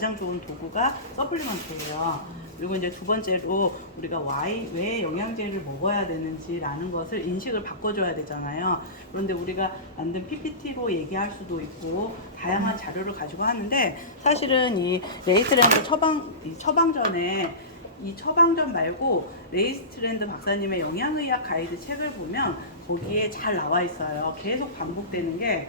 가장 좋은 도구가 서플리먼트예요. 그리고 이제 두 번째로 우리가 왜 영양제를 먹어야 되는지라는 것을 인식을 바꿔줘야 되잖아요. 그런데 우리가 만든 PPT로 얘기할 수도 있고 다양한 자료를 가지고 하는데 사실은 이 레이스트랜드 처방전에 이 처방전 말고 레이스트랜드 박사님의 영양의학 가이드 책을 보면 거기에 잘 나와 있어요. 계속 반복되는 게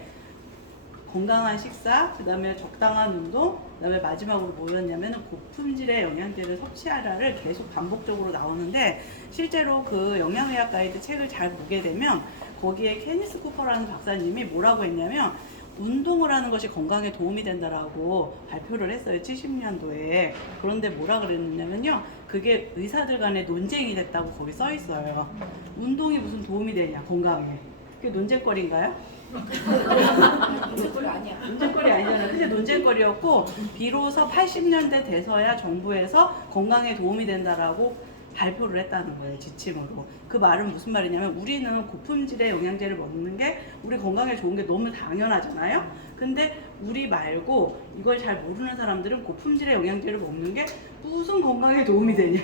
건강한 식사, 그 다음에 적당한 운동, 그 다음에 마지막으로 뭐였냐면 고품질의 영양제를 섭취하라를 계속 반복적으로 나오는데 실제로 그 영양의학 가이드 책을 잘 보게 되면 거기에 케니스 쿠퍼라는 박사님이 뭐라고 했냐면 운동을 하는 것이 건강에 도움이 된다라고 발표를 했어요. 70년도에. 그런데 뭐라 그랬냐면요. 그게 의사들 간에 논쟁이 됐다고 거기 써 있어요. 운동이 무슨 도움이 되냐, 건강에. 그게 논쟁거리인가요? 논쟁거리 아니야. 논쟁거리 아니잖아요. 근데 논쟁거리였고 비로소 80년대 돼서야 정부에서 건강에 도움이 된다라고 발표를 했다는 거예요. 지침으로. 그 말은 무슨 말이냐면 우리는 고품질의 영양제를 먹는 게 우리 건강에 좋은 게 너무 당연하잖아요. 근데 우리 말고 이걸 잘 모르는 사람들은 고품질의 영양제를 먹는 게 무슨 건강에 도움이 되냐,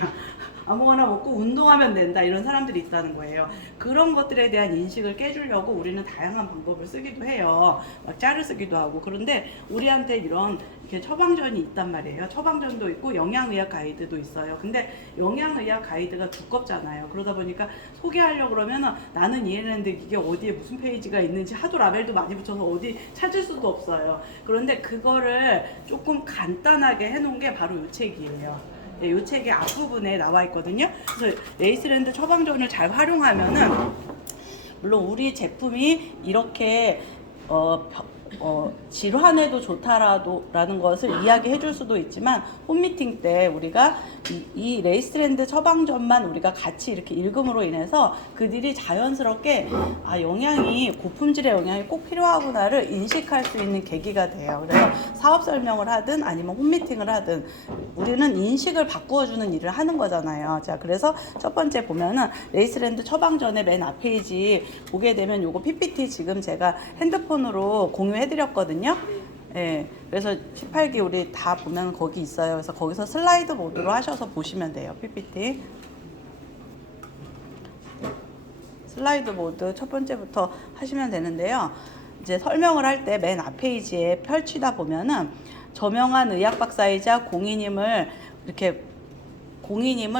아무거나 먹고 운동하면 된다, 이런 사람들이 있다는 거예요. 그런 것들에 대한 인식을 깨주려고 우리는 다양한 방법을 쓰기도 해요. 막 짤을 쓰기도 하고. 그런데 우리한테 이런 이렇게 처방전이 있단 말이에요. 처방전도 있고 영양의학 가이드도 있어요. 근데 영양의학 가이드가 두껍잖아요. 그러다 보니까 소개하려고 그러면 나는 이해했는데 이게 어디에 무슨 페이지가 있는지 하도 라벨도 많이 붙여서 어디 찾을 수도 없어요. 그런데 그거를 조금 간단하게 해놓은 게 바로 이 책이에요. 네, 이 책의 앞부분에 나와 있거든요. 그래서 레이스랜드 처방전을 잘 활용하면은 물론 우리 제품이 이렇게 질환에도 좋다라는 것을 이야기해 줄 수도 있지만 홈미팅 때 우리가 이 레이스트랜드 처방전만 우리가 같이 이렇게 읽음으로 인해서 그들이 자연스럽게 영양이 고품질의 영양이 꼭 필요하구나를 인식할 수 있는 계기가 돼요. 그래서 사업 설명을 하든 아니면 홈미팅을 하든 우리는 인식을 바꾸어 주는 일을 하는 거잖아요. 자, 그래서 첫 번째 보면은 레이스트랜드 처방전의 맨 앞 페이지 보게 되면 요거 PPT 지금 제가 핸드폰으로 공유해 드렸거든요. 예, 그래서 18기 우리 다 보면 거기 있어요. 그래서 거기서 슬라이드 모드로 하셔서 보시면 돼요. PPT. 슬라이드 모드 첫 번째부터 하시면 되는데요. 이제 설명을 할 때 맨 앞 페이지에 펼치다 보면은 저명한 의학 박사이자 공인임을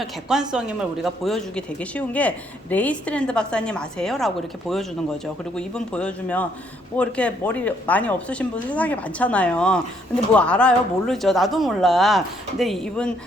객관성임을 우리가 보여주기 되게 쉬운 게 레이스트랜드 박사님 아세요? 라고 이렇게 보여주는 거죠. 그리고 이분 보여주면 뭐 이렇게 머리 많이 없으신 분 세상에 많잖아요. 근데 뭐 알아요? 모르죠. 나도 몰라. 근데 이분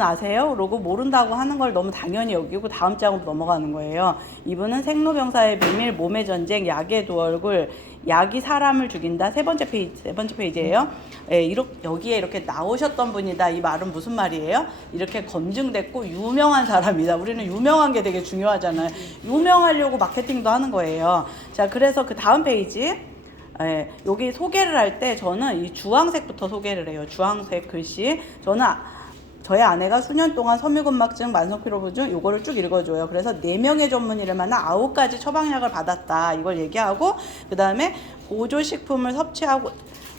아세요? 그러고 모른다고 하는 걸 너무 당연히 여기고 다음 장으로 넘어가는 거예요. 이분은 생로병사의 비밀, 몸의 전쟁, 약의 두 얼굴, 약이 사람을 죽인다. 세 번째 페이지예요. 예, 여기에 이렇게 나오셨던 분이다. 이 말은 무슨 말이에요? 이렇게 검증됐고 유명한 사람이다. 우리는 유명한 게 되게 중요하잖아요. 유명하려고 마케팅도 하는 거예요. 자, 그래서 그 다음 페이지. 예, 여기 소개를 할 때 저는 이 주황색부터 소개를 해요. 주황색 글씨. 저의 아내가 수년 동안 섬유근막증, 만성피로부증 요거를 쭉 읽어줘요. 그래서 4명의 전문의를 만나 9가지 처방약을 받았다. 이걸 얘기하고 그 다음에 보조식품을 섭취하고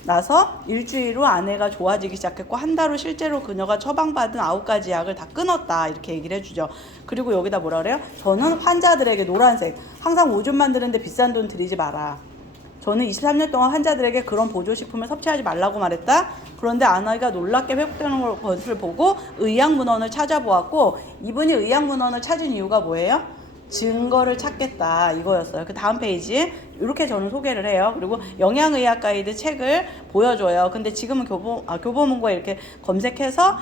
나서 일주일 후 아내가 좋아지기 시작했고 한 달 후 실제로 그녀가 처방받은 9가지 약을 다 끊었다. 이렇게 얘기를 해주죠. 그리고 여기다 뭐라 그래요? 저는 환자들에게 노란색 항상 오줌 만드는데 비싼 돈 들이지 마라. 저는 23년 동안 환자들에게 그런 보조식품을 섭취하지 말라고 말했다. 그런데 아내가 놀랍게 회복되는 것을 보고 의약문헌을 찾아보았고 이분이 의약문헌을 찾은 이유가 뭐예요? 증거를 찾겠다 이거였어요. 그 다음 페이지 이렇게 저는 소개를 해요. 그리고 영양의학 가이드 책을 보여줘요. 근데 지금은 교보문고에 이렇게 검색해서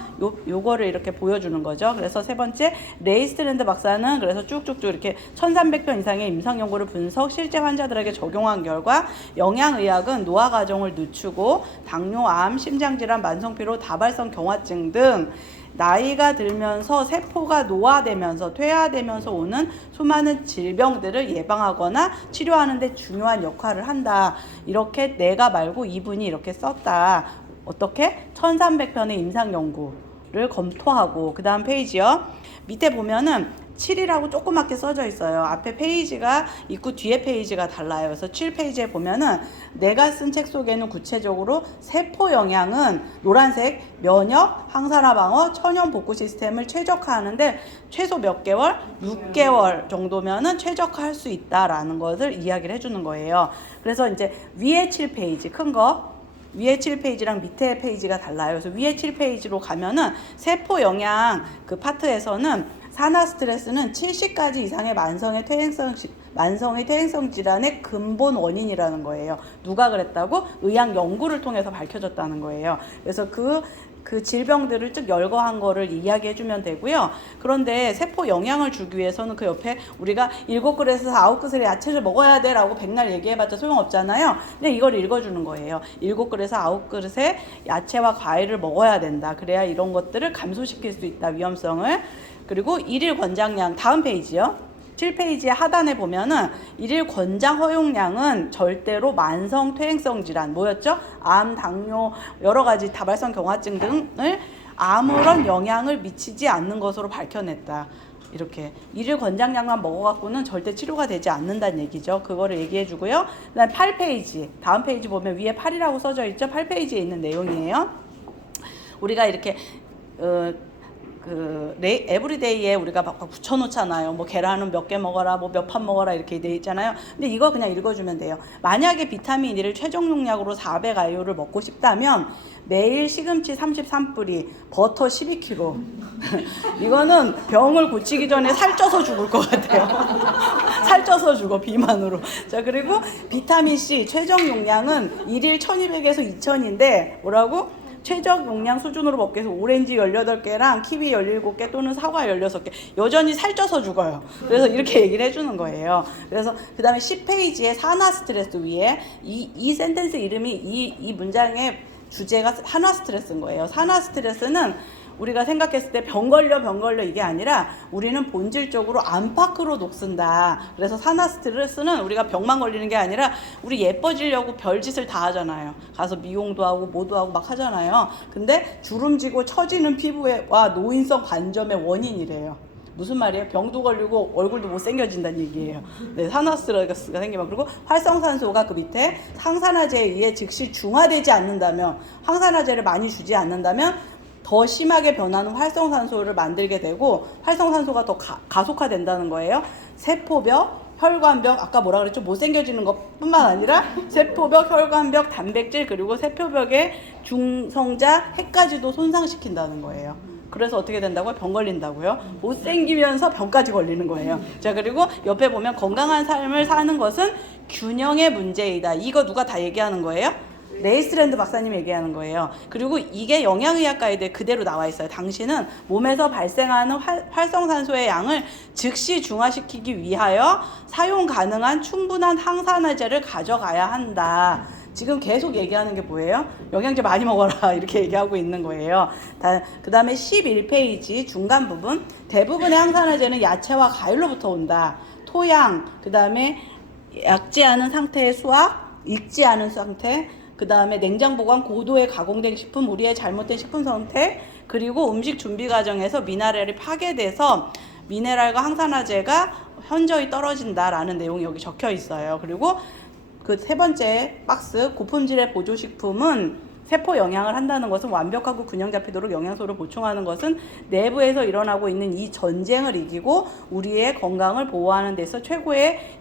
요거를 이렇게 보여주는 거죠. 그래서 세 번째 레이스트랜드 박사는 그래서 쭉쭉쭉 이렇게 1300편 이상의 임상 연구를 분석 실제 환자들에게 적용한 결과 영양의학은 노화 과정을 늦추고 당뇨, 암, 심장질환, 만성피로, 다발성 경화증 등 나이가 들면서 세포가 노화되면서 퇴화되면서 오는 수많은 질병들을 예방하거나 치료하는 데 중요한 역할을 한다. 이렇게 내가 말고 이분이 이렇게 썼다. 어떻게? 1300편의 임상 연구를 검토하고 그 다음 페이지요. 밑에 보면은 7이라고 조그맣게 써져 있어요. 앞에 페이지가 있고 뒤에 페이지가 달라요. 그래서 7페이지에 보면은 내가 쓴 책 속에는 구체적으로 세포 영양은 노란색 면역, 항산화 방어, 천연 복구 시스템을 최적화하는데 최소 몇 개월? 6개월 정도면은 최적화할 수 있다라는 것을 이야기를 해주는 거예요. 그래서 이제 위에 7페이지 큰 거, 위에 7페이지랑 밑에 페이지가 달라요. 그래서 위에 7페이지로 가면은 세포 영양 그 파트에서는 산화 스트레스는 70가지 이상의 만성의 퇴행성 질환의 근본 원인이라는 거예요. 누가 그랬다고? 의학 연구를 통해서 밝혀졌다는 거예요. 그래서 그 질병들을 쭉 열거한 거를 이야기해 주면 되고요. 그런데 세포 영양을 주기 위해서는 그 옆에 우리가 7그릇에서 9그릇의 야채를 먹어야 돼 라고 백날 얘기해봤자 소용없잖아요. 근데 이걸 읽어주는 거예요. 7그릇에서 9그릇의 야채와 과일을 먹어야 된다. 그래야 이런 것들을 감소시킬 수 있다. 위험성을. 그리고 일일 권장량 다음 페이지요. 7페이지의 하단에 보면은 일일 권장 허용량은 절대로 만성 퇴행성 질환 뭐였죠? 암, 당뇨, 여러 가지 다발성 경화증 등을 아무런 영향을 미치지 않는 것으로 밝혀냈다. 이렇게 일일 권장량만 먹어갖고는 절대 치료가 되지 않는다는 얘기죠. 그거를 얘기해 주고요. 그다음 8페이지 다음 페이지 보면 위에 8이라고 써져 있죠. 8페이지에 있는 내용이에요. 우리가 이렇게 에브리데이에 우리가 막 붙여놓잖아요. 뭐 계란은 몇 개 먹어라, 뭐 몇 판 먹어라 이렇게 돼 있잖아요. 근데 이거 그냥 읽어주면 돼요. 만약에 비타민 D를 최종 용량으로 400IU를 먹고 싶다면 매일 시금치 33뿌리, 버터 12kg. 이거는 병을 고치기 전에 살쪄서 죽을 것 같아요. 살쪄서 죽어, 비만으로. 자, 그리고 비타민 C 최종 용량은 1일 1200에서 2000인데 뭐라고? 최적 용량 수준으로 먹기 위해서 오렌지 18개랑 키위 17개 또는 사과 16개 여전히 살쪄서 죽어요. 그래서 이렇게 얘기를 해주는 거예요. 그래서 그 다음에 10페이지에 산화 스트레스 위에 이 센텐스 이름이 이 문장의 주제가 산화 스트레스인 거예요. 산화 스트레스는 우리가 생각했을 때 병 걸려 이게 아니라 우리는 본질적으로 안팎으로 녹슨다. 그래서 산화 스트레스는 우리가 병만 걸리는 게 아니라 우리 예뻐지려고 별짓을 다 하잖아요. 가서 미용도 하고 뭐도 하고 막 하잖아요. 근데 주름지고 처지는 피부와 노인성 관점의 원인이래요. 무슨 말이에요? 병도 걸리고 얼굴도 못생겨진다는 얘기예요. 네, 산화 스트레스가 생기면. 그리고 활성산소가 그 밑에 항산화제에 의해 즉시 중화되지 않는다면, 항산화제를 많이 주지 않는다면 더 심하게 변하는 활성산소를 만들게 되고 활성산소가 더 가속화된다는 거예요. 세포벽, 혈관벽, 아까 뭐라 그랬죠? 못생겨지는 것뿐만 아니라 세포벽, 혈관벽, 단백질 그리고 세포벽의 중성자 핵까지도 손상시킨다는 거예요. 그래서 어떻게 된다고요? 병 걸린다고요? 못생기면서 병까지 걸리는 거예요. 자, 그리고 옆에 보면 건강한 삶을 사는 것은 균형의 문제이다. 이거 누가 다 얘기하는 거예요? 레이스랜드 박사님 얘기하는 거예요. 그리고 이게 영양의학 가이드에 그대로 나와 있어요. 당신은 몸에서 발생하는 활성산소의 양을 즉시 중화시키기 위하여 사용 가능한 충분한 항산화제를 가져가야 한다. 지금 계속 얘기하는 게 뭐예요? 영양제 많이 먹어라 이렇게 얘기하고 있는 거예요. 그 다음에 11페이지 중간 부분, 대부분의 항산화제는 야채와 과일로부터 온다. 토양, 그 다음에 약지 않은 상태의 수확, 익지 않은 상태, 그 다음에 냉장 보관 고도의 가공된 식품, 우리의 잘못된 식품 선택, 그리고 음식 준비 과정에서 미네랄이 파괴돼서 미네랄과 항산화제가 현저히 떨어진다라는 내용이 여기 적혀 있어요. 그리고 그 세 번째 박스, 고품질의 보조식품은 세포 영양을 한다는 것은 완벽하고 균형 잡히도록 영양소를 보충하는 것은 내부에서 일어나고 있는 이 전쟁을 이기고 우리의 건강을 보호하는 데서 최고의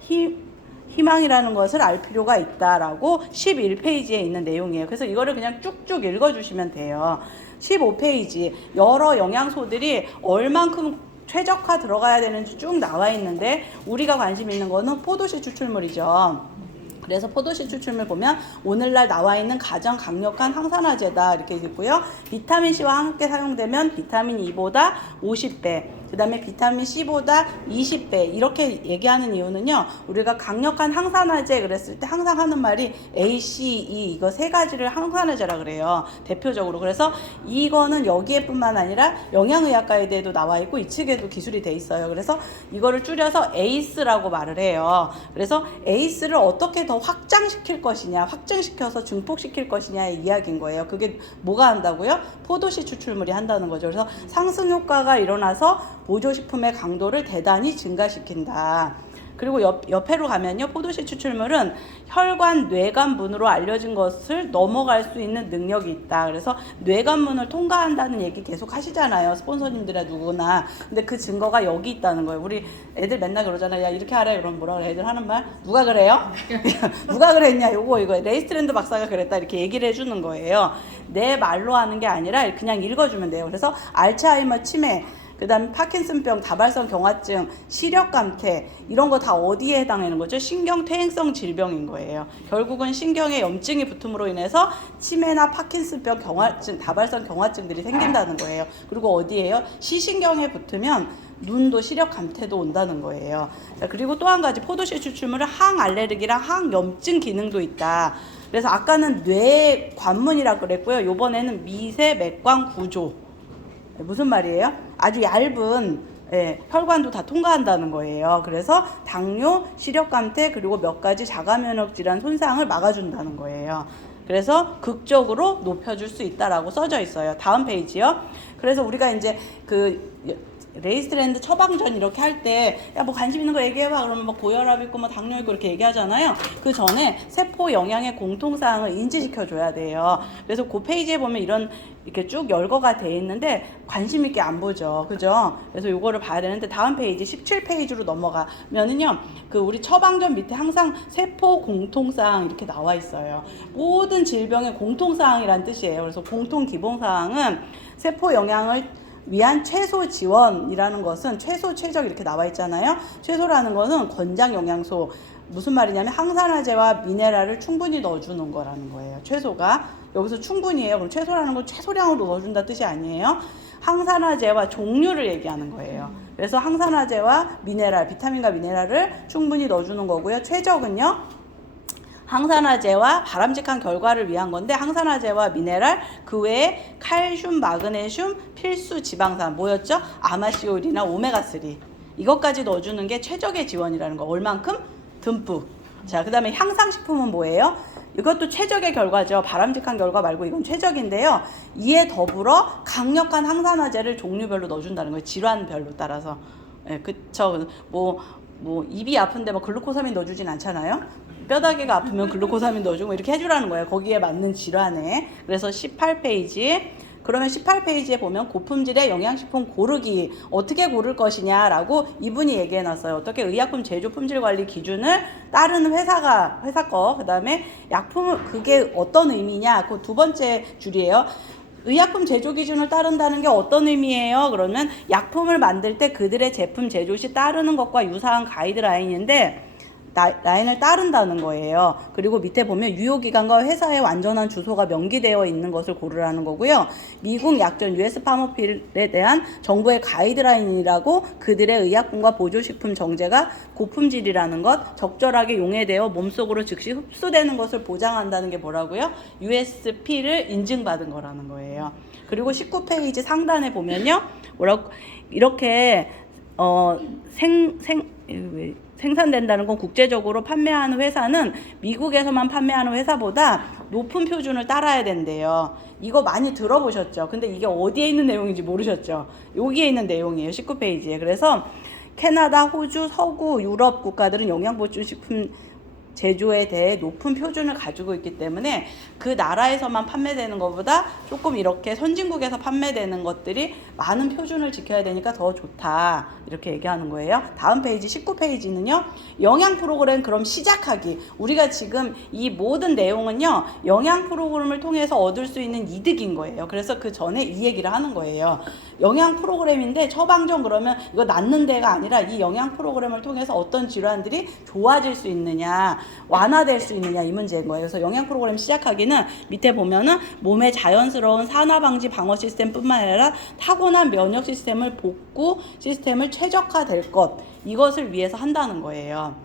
희망이라는 것을 알 필요가 있다라고 11페이지에 있는 내용이에요. 그래서 이거를 그냥 쭉쭉 읽어주시면 돼요. 15페이지 여러 영양소들이 얼만큼 최적화 들어가야 되는지 쭉 나와 있는데 우리가 관심 있는 거는 포도씨 추출물이죠. 그래서 포도씨 추출물 보면 오늘날 나와 있는 가장 강력한 항산화제다 이렇게 있고요. 비타민C와 함께 사용되면 비타민 E보다 50배, 그 다음에 비타민 C보다 20배 이렇게 얘기하는 이유는요. 우리가 강력한 항산화제 그랬을 때 항상 하는 말이 A, C, E 이거 세 가지를 항산화제라 그래요. 대표적으로. 그래서 이거는 여기에 뿐만 아니라 영양의학 가이드에도 나와 있고 이 측에도 기술이 돼 있어요. 그래서 이거를 줄여서 ACE라고 말을 해요. 그래서 ACE를 어떻게 더 확장시킬 것이냐, 확증시켜서 증폭시킬 것이냐의 이야기인 거예요. 그게 뭐가 한다고요? 포도씨 추출물이 한다는 거죠. 그래서 상승 효과가 일어나서 보조식품의 강도를 대단히 증가시킨다. 그리고 옆에로 가면요. 포도씨 추출물은 혈관, 뇌관문으로 알려진 것을 넘어갈 수 있는 능력이 있다. 그래서 뇌관문을 통과한다는 얘기 계속 하시잖아요. 스폰서님들이나 누구나. 근데 그 증거가 여기 있다는 거예요. 우리 애들 맨날 그러잖아요. 야, 이렇게 하래. 그러면 뭐라 그래? 애들 하는 말? 누가 그래요? 누가 그랬냐? 이거. 레이스트랜드 박사가 그랬다. 이렇게 얘기를 해주는 거예요. 내 말로 하는 게 아니라 그냥 읽어주면 돼요. 그래서 알츠하이머 치매, 그 다음에 파킨슨병, 다발성 경화증, 시력감퇴 이런 거 다 어디에 해당하는 거죠? 신경퇴행성 질병인 거예요. 결국은 신경에 염증이 붙음으로 인해서 치매나 파킨슨병, 경화증, 다발성 경화증들이 생긴다는 거예요. 그리고 어디에요? 시신경에 붙으면 눈도 시력감퇴도 온다는 거예요. 자, 그리고 또 한 가지 포도씨 추출물은 항알레르기랑 항염증 기능도 있다. 그래서 아까는 뇌관문이라고 그랬고요. 이번에는 미세 맥광 구조. 무슨 말이에요? 아주 얇은 혈관도 다 통과한다는 거예요. 그래서 당뇨, 시력감퇴 그리고 몇 가지 자가면역 질환 손상을 막아준다는 거예요. 그래서 극적으로 높여줄 수 있다라고 써져 있어요. 다음 페이지요. 그래서 우리가 이제 레이스트랜드 처방전 이렇게 할 때 야 뭐 관심 있는 거 얘기해봐 그러면 뭐 고혈압 있고 뭐 당뇨 있고 이렇게 얘기하잖아요. 그 전에 세포 영양의 공통사항을 인지시켜 줘야 돼요. 그래서 그 페이지에 보면 이렇게 쭉 열거가 돼 있는데 관심 있게 안 보죠. 그죠? 그래서 요거를 봐야 되는데 다음 페이지 17페이지로 넘어가면은요. 그 우리 처방전 밑에 항상 세포 공통사항 이렇게 나와 있어요. 모든 질병의 공통사항이란 뜻이에요. 그래서 공통 기본사항은 세포 영양을 위한 최소 지원이라는 것은 최소 최적 이렇게 나와 있잖아요. 최소라는 것은 권장 영양소 무슨 말이냐면 항산화제와 미네랄을 충분히 넣어주는 거라는 거예요. 최소가 여기서 충분히예요. 그럼 최소라는 건 최소량으로 넣어준다 뜻이 아니에요. 항산화제와 종류를 얘기하는 거예요. 그래서 항산화제와 미네랄, 비타민과 미네랄을 충분히 넣어주는 거고요. 최적은요. 항산화제와 바람직한 결과를 위한 건데 항산화제와 미네랄 그 외에 칼슘, 마그네슘, 필수 지방산 뭐였죠? 아마시오일이나 오메가3 이것까지 넣어주는 게 최적의 지원이라는 거. 얼만큼? 듬뿍. 자, 그 다음에 향상식품은 뭐예요? 이것도 최적의 결과죠. 바람직한 결과 말고 이건 최적인데요. 이에 더불어 강력한 항산화제를 종류별로 넣어준다는 거예요. 질환별로 따라서. 예, 그쵸. 뭐 입이 아픈데 뭐 글루코사민 넣어주진 않잖아요. 뼈다귀가 아프면 글루코사민 넣어주고 이렇게 해주라는 거예요. 거기에 맞는 질환에. 그래서 18페이지. 그러면 18페이지에 보면 고품질의 영양식품 고르기 어떻게 고를 것이냐라고 이분이 얘기해놨어요. 어떻게 의약품 제조 품질 관리 기준을 따르는 회사 거. 그 다음에 약품을 그게 어떤 의미냐. 그 두 번째 줄이에요. 의약품 제조 기준을 따른다는 게 어떤 의미예요? 그러면 약품을 만들 때 그들의 제품 제조 시 따르는 것과 유사한 가이드라인인데 라인을 따른다는 거예요. 그리고 밑에 보면 유효기간과 회사의 완전한 주소가 명기되어 있는 것을 고르라는 거고요. 미국 약전 US 파머필에 대한 정부의 가이드라인이라고 그들의 의약품과 보조식품 정제가 고품질이라는 것, 적절하게 용해되어 몸속으로 즉시 흡수되는 것을 보장한다는 게 뭐라고요? USP를 인증받은 거라는 거예요. 그리고 19페이지 상단에 보면요. 뭐라고 이렇게 생산된다는 건 국제적으로 판매하는 회사는 미국에서만 판매하는 회사보다 높은 표준을 따라야 된대요. 이거 많이 들어보셨죠? 근데 이게 어디에 있는 내용인지 모르셨죠? 여기에 있는 내용이에요. 19페이지에. 그래서 캐나다, 호주, 서구, 유럽 국가들은 영양보충식품 제조에 대해 높은 표준을 가지고 있기 때문에 그 나라에서만 판매되는 것보다 조금 이렇게 선진국에서 판매되는 것들이 많은 표준을 지켜야 되니까 더 좋다 이렇게 얘기하는 거예요. 다음 페이지 19페이지는요. 영양 프로그램 그럼 시작하기. 우리가 지금 이 모든 내용은요. 영양 프로그램을 통해서 얻을 수 있는 이득인 거예요. 그래서 그 전에 이 얘기를 하는 거예요. 영양 프로그램인데 처방전 그러면 이거 낫는 데가 아니라 이 영양 프로그램을 통해서 어떤 질환들이 좋아질 수 있느냐 완화될 수 있느냐 이 문제인 거예요. 그래서 영양 프로그램 시작하기는 밑에 보면은 몸의 자연스러운 산화 방지 방어 시스템뿐만 아니라 타고난 면역 시스템을 복구 시스템을 최적화될 것 이것을 위해서 한다는 거예요.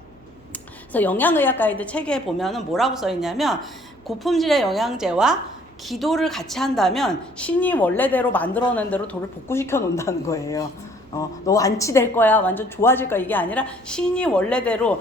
그래서 영양의학 가이드 책에 보면은 뭐라고 써 있냐면 고품질의 영양제와 기도를 같이 한다면 신이 원래대로 만들어낸 대로 돌을 복구시켜 놓는다는 거예요. 너 완치될 거야 완전 좋아질 거야 이게 아니라 신이 원래대로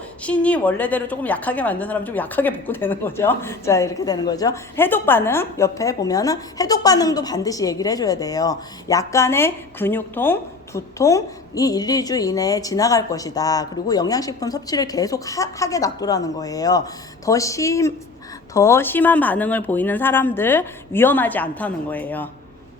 조금 약하게 만든 사람 좀 약하게 복구되는 거죠. 자 이렇게 되는 거죠. 해독 반응 옆에 보면은 해독 반응도 반드시 얘기를 해줘야 돼요. 약간의 근육통 두통 이 1, 2주 이내에 지나갈 것이다. 그리고 영양식품 섭취를 계속 하게 놔두라는 거예요. 더 심한 반응을 보이는 사람들 위험하지 않다는 거예요.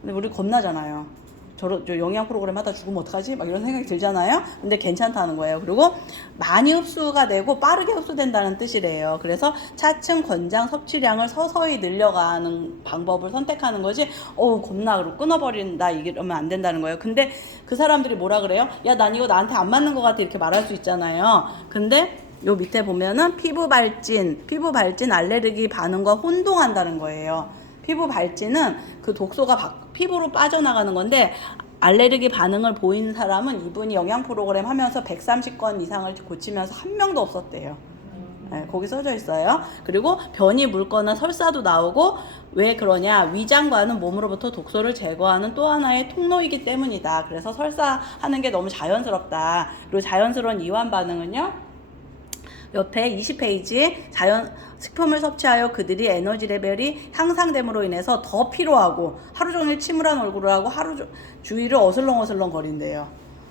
근데 우리 겁나잖아요. 저 영양 프로그램 하다 죽으면 어떡하지? 막 이런 생각이 들잖아요. 근데 괜찮다는 거예요. 그리고 많이 흡수가 되고 빠르게 흡수된다는 뜻이래요. 그래서 차츰 권장 섭취량을 서서히 늘려가는 방법을 선택하는 거지. 겁나 그러고 끊어버린다 이러면 안 된다는 거예요. 근데 그 사람들이 뭐라 그래요? 야, 난 이거 나한테 안 맞는 것 같아 이렇게 말할 수 있잖아요. 근데 요 밑에 보면은 피부 발진 알레르기 반응과 혼동한다는 거예요. 피부 발진은 그 독소가 피부로 빠져나가는 건데 알레르기 반응을 보인 사람은 이분이 영양 프로그램 하면서 130건 이상을 고치면서 한 명도 없었대요. 네, 거기 써져 있어요. 그리고 변이 묽거나 설사도 나오고 왜 그러냐? 위장관은 몸으로부터 독소를 제거하는 또 하나의 통로이기 때문이다. 그래서 설사하는 게 너무 자연스럽다. 그리고 자연스러운 이완 반응은요? 옆에 20페이지 식품을 섭취하여 그들이 에너지 레벨이 향상됨으로 인해서 더 피로하고 하루 종일 침울한 얼굴을 하고 주위를 어슬렁어슬렁 거린대요.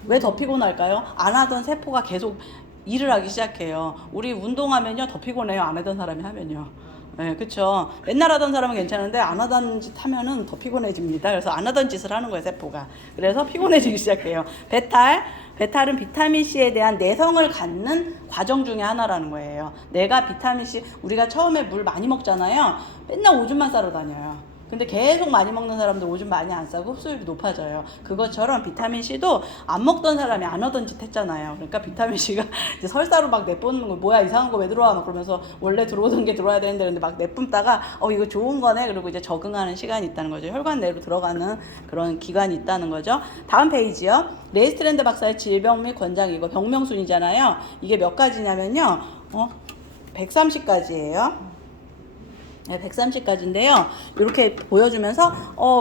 왜 더 피곤할까요? 안 하던 세포가 계속 일을 하기 시작해요. 우리 운동하면요 더 피곤해요. 안 하던 사람이 하면요. 네, 그쵸. 맨날 하던 사람은 괜찮은데 안 하던 짓 하면은 더 피곤해집니다. 그래서 안 하던 짓을 하는 거예요, 세포가. 그래서 피곤해지기 시작해요. 배탈은 비타민C에 대한 내성을 갖는 과정 중에 하나라는 거예요. 내가 비타민C, 우리가 처음에 물 많이 먹잖아요. 맨날 오줌만 싸러 다녀요. 근데 계속 많이 먹는 사람들 오줌 많이 안 싸고 흡수율이 높아져요. 그것처럼 비타민C도 안 먹던 사람이 안 하던 짓 했잖아요. 그러니까 비타민C가 이제 설사로 막 내뿜는 거, 뭐야 이상한 거 왜 들어와 막 그러면서 원래 들어오던 게 들어와야 되는데 근데 막 내뿜다가 이거 좋은 거네. 그리고 이제 적응하는 시간이 있다는 거죠. 혈관 내로 들어가는 그런 기간이 있다는 거죠. 다음 페이지요. 레이스트랜드 박사의 질병 및 권장, 이거 병명순이잖아요. 이게 몇 가지냐면요. 130가지예요. 네, 130가지인데요. 이렇게 보여주면서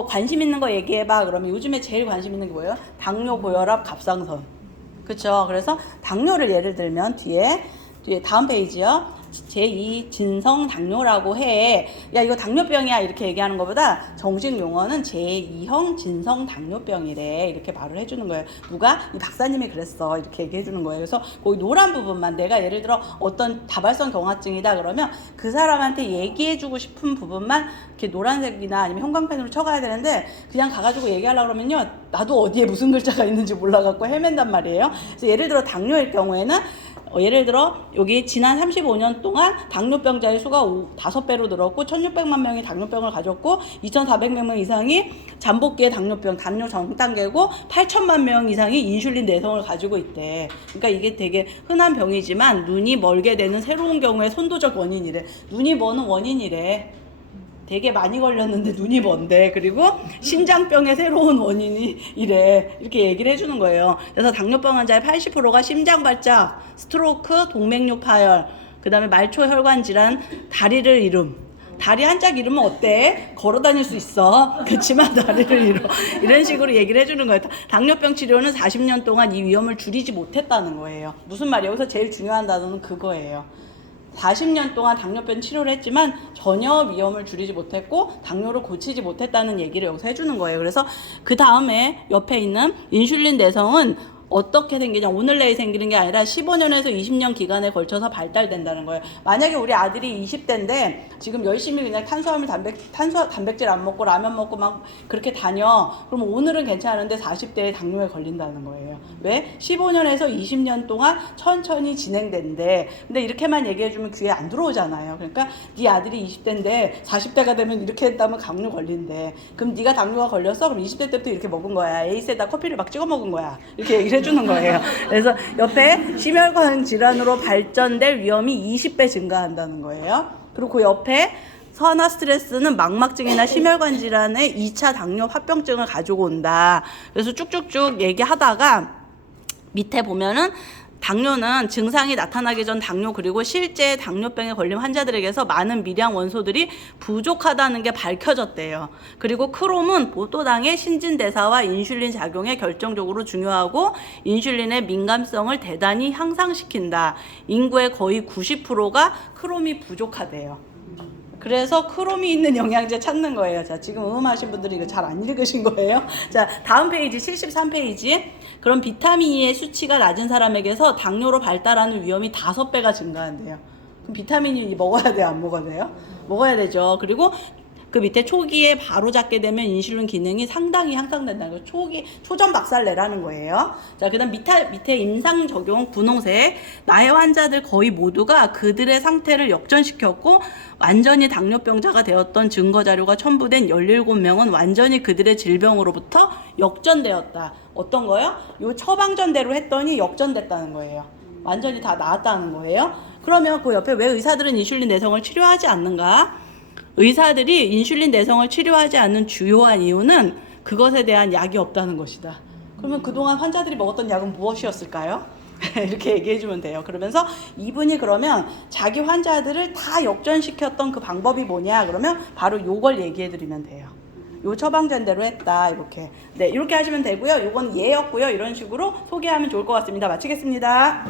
관심 있는 거 얘기해봐. 그러면 요즘에 제일 관심 있는 게 뭐예요? 당뇨, 고혈압, 갑상선. 그쵸? 그래서 당뇨를 예를 들면 뒤에 다음 페이지요. 제2 진성 당뇨라고 해. 야, 이거 당뇨병이야 이렇게 얘기하는 것보다 정식 용어는 제2형 진성 당뇨병이래 이렇게 말을 해주는 거예요. 누가? 이 박사님이 그랬어 이렇게 얘기해주는 거예요. 그래서 거기 노란 부분만, 내가 예를 들어 어떤 다발성 경화증이다 그러면 그 사람한테 얘기해주고 싶은 부분만 이렇게 노란색이나 아니면 형광펜으로 쳐가야 되는데 그냥 가가지고 얘기하려고 그러면요 나도 어디에 무슨 글자가 있는지 몰라갖고 헤맨단 말이에요. 그래서 예를 들어 당뇨일 경우에는 예를 들어 여기 지난 35년 동안 당뇨병자의 수가 5배로 늘었고 1600만 명이 당뇨병을 가졌고 2400명 이상이 잠복기의 당뇨병, 당뇨 전 단계고 8000만 명 이상이 인슐린 내성을 가지고 있대. 그러니까 이게 되게 흔한 병이지만 눈이 멀게 되는 새로운 경우의 선도적 원인이래. 눈이 머는 원인이래. 되게 많이 걸렸는데 눈이 먼데, 그리고 신장병의 새로운 원인이 이래 이렇게 얘기를 해주는 거예요. 그래서 당뇨병 환자의 80%가 심장발작, 스트로크, 동맥류 파열, 그 다음에 말초혈관 질환, 다리를 잃음. 다리 한짝 잃으면 어때? 걸어 다닐 수 있어. 그렇지만 다리를 잃어. 이런 식으로 얘기를 해주는 거예요. 당뇨병 치료는 40년 동안 이 위험을 줄이지 못했다는 거예요. 무슨 말이에요? 여기서 제일 중요한 단어는 그거예요. 40년 동안 당뇨병 치료를 했지만 전혀 위험을 줄이지 못했고 당뇨를 고치지 못했다는 얘기를 여기서 해주는 거예요. 그래서 그 다음에 옆에 있는 인슐린 내성은 어떻게 생기냐, 오늘 내일 생기는 게 아니라 15년에서 20년 기간에 걸쳐서 발달된다는 거예요. 만약에 우리 아들이 20대인데 지금 열심히 그냥 단백질 안 먹고 라면 먹고 막 그렇게 다녀. 그럼 오늘은 괜찮은데 40대에 당뇨에 걸린다는 거예요. 왜? 15년에서 20년 동안 천천히 진행된대. 근데 이렇게만 얘기해주면 귀에 안 들어오잖아요. 그러니까 네 아들이 20대인데 40대가 되면 이렇게 했다면 당뇨 걸린대. 그럼 네가 당뇨가 걸렸어? 그럼 20대 때부터 이렇게 먹은 거야. 에이스에다 커피를 막 찍어 먹은 거야. 이렇게 얘기를 해주는 거예요. 그래서 옆에 심혈관 질환으로 발전될 위험이 20배 증가한다는 거예요. 그리고 그 옆에 산화 스트레스는 망막증이나 심혈관 질환의 2차 당뇨 합병증을 가지고 온다. 그래서 쭉쭉쭉 얘기하다가 밑에 보면은 당뇨는 증상이 나타나기 전 당뇨 그리고 실제 당뇨병에 걸린 환자들에게서 많은 미량 원소들이 부족하다는 게 밝혀졌대요. 그리고 크롬은 포도당의 신진대사와 인슐린 작용에 결정적으로 중요하고 인슐린의 민감성을 대단히 향상시킨다. 인구의 거의 90%가 크롬이 부족하대요. 그래서 크롬이 있는 영양제 찾는 거예요. 자, 지금 하신 분들이 이거 잘 안 읽으신 거예요. 자, 다음 페이지 73페이지. 그럼 비타민 E의 수치가 낮은 사람에게서 당뇨로 발달하는 위험이 5배가 증가한대요. 그럼 비타민 E 먹어야 돼요? 안 먹어야 돼요? 먹어야 되죠. 그리고 그 밑에 초기에 바로 잡게 되면 인슐린 기능이 상당히 향상된다는 거. 초전 박살내라는 거예요. 자, 그 다음 밑에 임상 적용 분홍색. 나의 환자들 거의 모두가 그들의 상태를 역전시켰고, 완전히 당뇨병자가 되었던 증거 자료가 첨부된 17명은 완전히 그들의 질병으로부터 역전되었다. 어떤 거요? 요 처방전대로 했더니 역전됐다는 거예요. 완전히 다 나았다는 거예요. 그러면 그 옆에 왜 의사들은 인슐린 내성을 치료하지 않는가? 의사들이 인슐린 내성을 치료하지 않는 주요한 이유는 그것에 대한 약이 없다는 것이다. 그러면 그동안 환자들이 먹었던 약은 무엇이었을까요? 이렇게 얘기해 주면 돼요. 그러면서 이분이 그러면 자기 환자들을 다 역전시켰던 그 방법이 뭐냐? 그러면 바로 요걸 얘기해 드리면 돼요. 요 처방전대로 했다. 이렇게. 네, 이렇게 하시면 되고요. 요건 예였고요. 이런 식으로 소개하면 좋을 것 같습니다. 마치겠습니다.